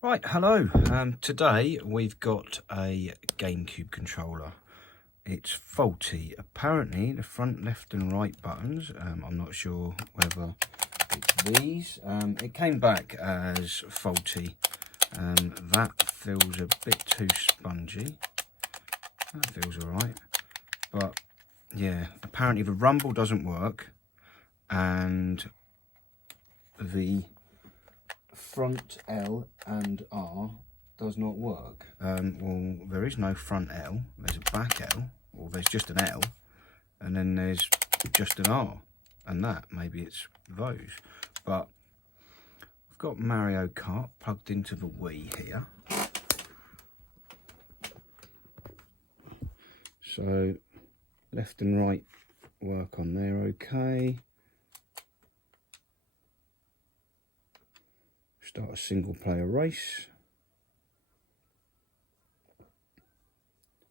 Right, hello. Today we've got a Gamecube controller. It's faulty. Apparently the front left and right buttons, I'm not sure whether it's these. It came back as faulty. That feels a bit too spongy. That feels alright. But yeah, apparently the rumble doesn't work and the front L and R does not work. Well, there is no front L, there's a back L, or there's just an L, and then there's just an R, and that, maybe it's those. But I've got Mario Kart plugged into the Wii here. So left and right work on there okay. Start a single player race.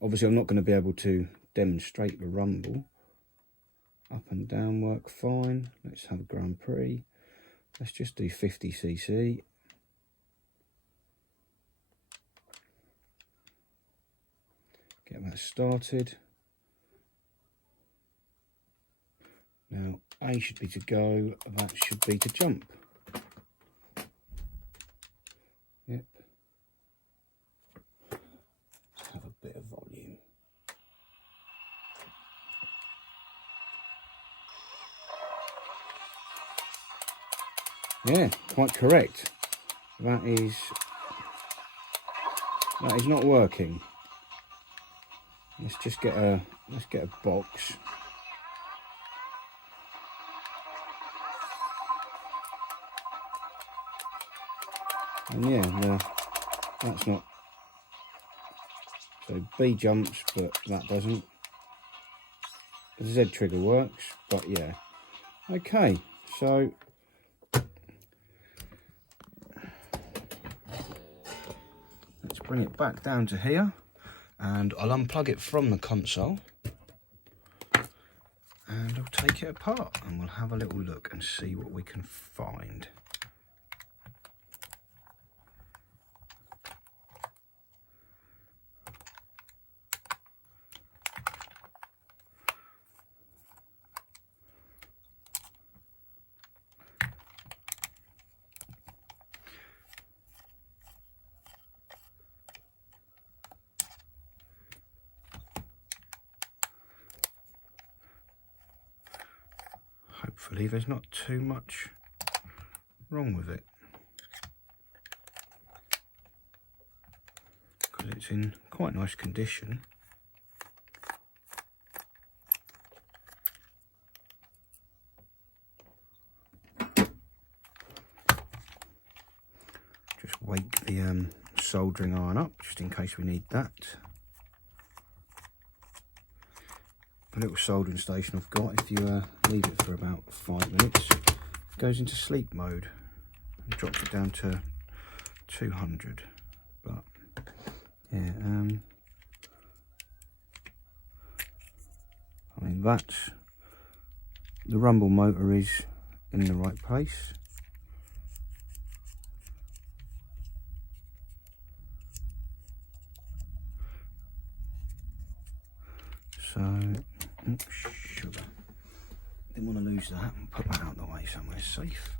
Obviously I'm not going to be able to demonstrate the rumble. Up and down work fine. Let's have a Grand Prix. Let's just do 50cc. Get that started. Now A should be to go, that should be to jump. Yep. Let's have a bit of volume. Yeah, quite correct. That is not working. Let's just get a box. And yeah, no, that's not. So B jumps, but that doesn't. The Z trigger works, but yeah. Okay, so let's bring it back down to here, and I'll unplug it from the console, and I'll take it apart, and we'll have a little look and see what we can find. Hopefully there's not too much wrong with it, because it's in quite nice condition. Just wake the soldering iron up just in case we need that. A little soldering station I've got, if you leave it for about 5 minutes, it goes into sleep mode and drops it down to 200. But yeah, I mean, that's the rumble motor is in the right place. So, sugar. Didn't want to lose that and put that out of the way somewhere safe.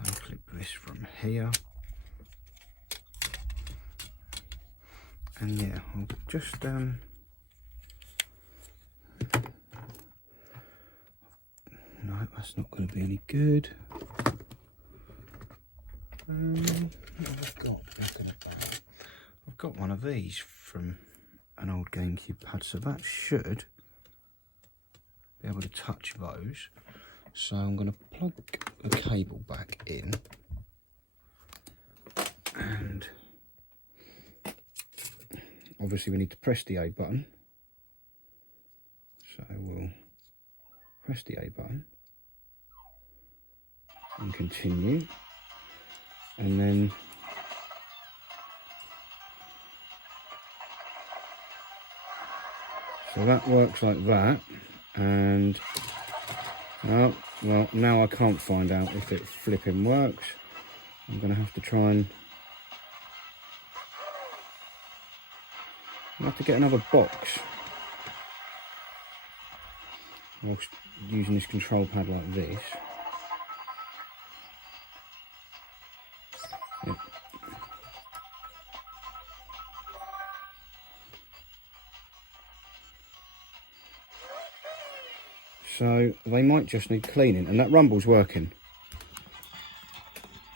I'll clip this from here. And yeah, I'll just no, that's not going to be any good. What have I got? I've got one of these from an old Gamecube pad, so that should be able to touch those. So I'm going to plug the cable back in, and obviously we need to press the A button, so we'll press the A button and continue, and then so that works like that. And well, now I can't find out if it flipping works. I'm going to have to try and... I have to get another box whilst using this control pad like this. Yep. So they might just need cleaning, and that rumble's working.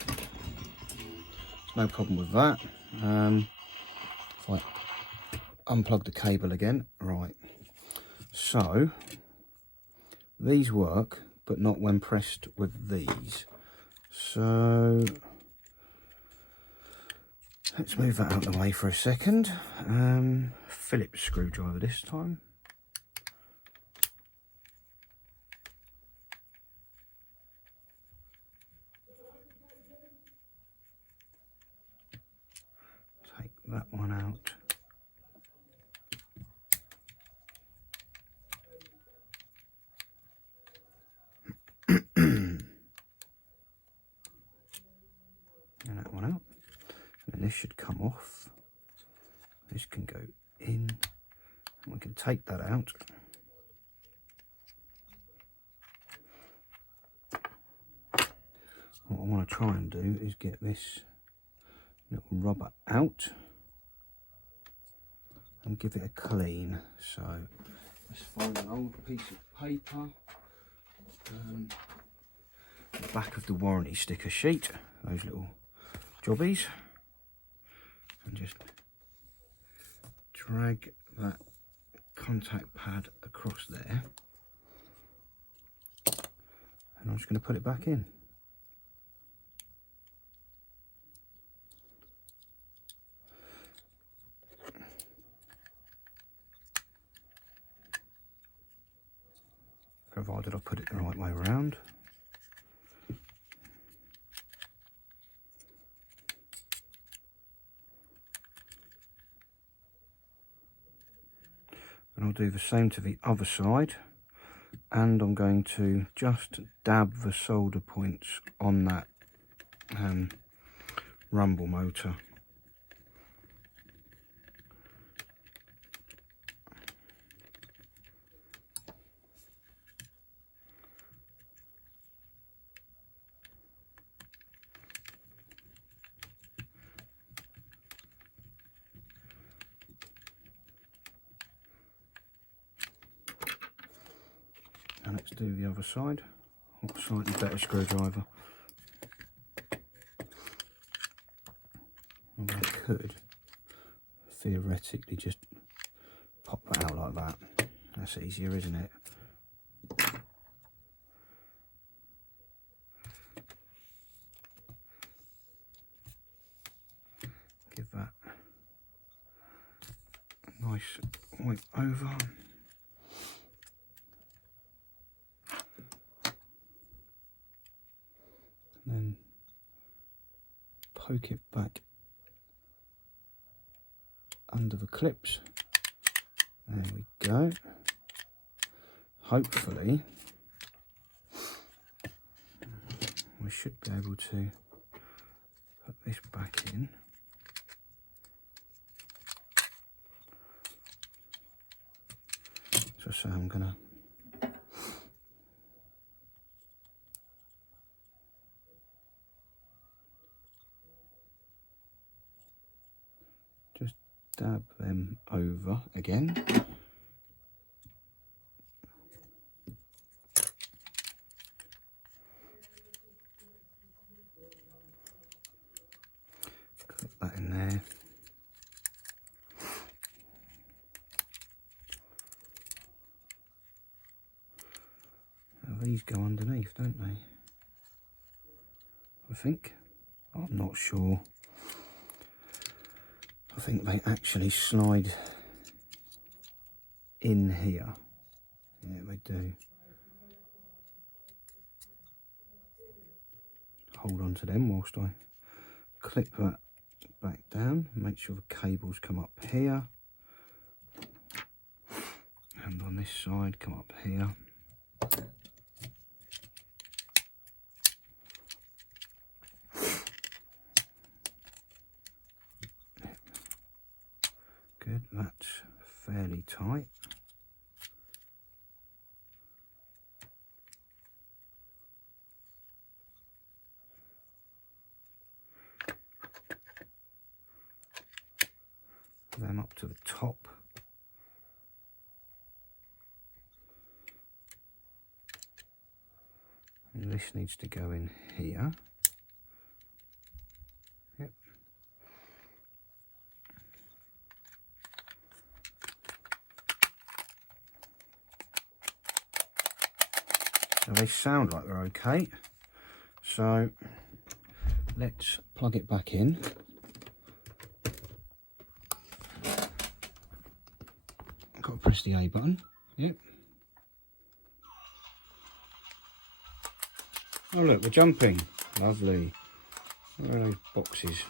There's no problem with that. If I unplug the cable again, right. So these work, but not when pressed with these. So let's move that out of the way for a second. Phillips screwdriver this time. Take that one out. And that one out. And this should come off. This can go in. And we can take that out. What I want to try and do is get this little rubber out and give it a clean. So let's find an old piece of paper, the back of the warranty sticker sheet, those little jobbies, and just drag that contact pad across there, and I'm just going to put it back in. Provided I put it the right way around. And I'll do the same to the other side, and I'm going to just dab the solder points on that rumble motor. And let's do the other side. Or slightly better screwdriver. And I could theoretically just pop that out like that. That's easier, isn't it? Give that a nice wipe over. Then poke it back under the clips. There we go. Hopefully we should be able to put this back in. So I'm gonna just dab them over again. Clip that in there. Now these go underneath, don't they? I think. I'm not sure. I think they actually slide in here. Yeah, they do. Hold on to them whilst I clip that back down. Make sure the cables come up here. And on this side, come up here. good, that's fairly tight. Them up to the top. And this needs to go in here. Yep. So they sound like they're okay. So let's plug it back in. Got to press the A button. Yep. Oh look, we're jumping. Lovely. Where are those boxes?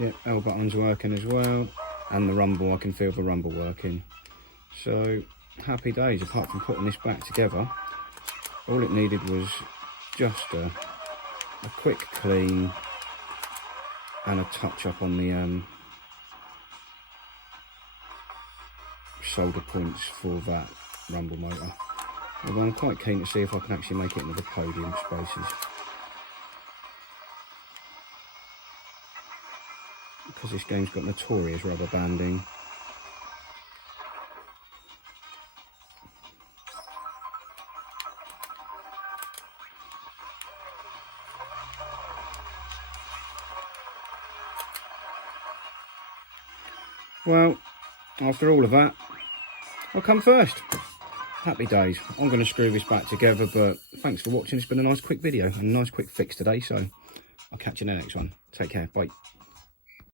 Yep, L button's working as well. And the rumble, I can feel the rumble working. So, happy days, apart from putting this back together. All it needed was just a quick clean and a touch up on the solder points for that rumble motor. Although I'm quite keen to see if I can actually make it into the podium spaces. Because this game's got notorious rubber banding. Well, after all of that, I'll come first. Happy days. I'm going to screw this back together, but thanks for watching. It's been a nice quick video and a nice quick fix today, so I'll catch you in the next one. Take care. Bye.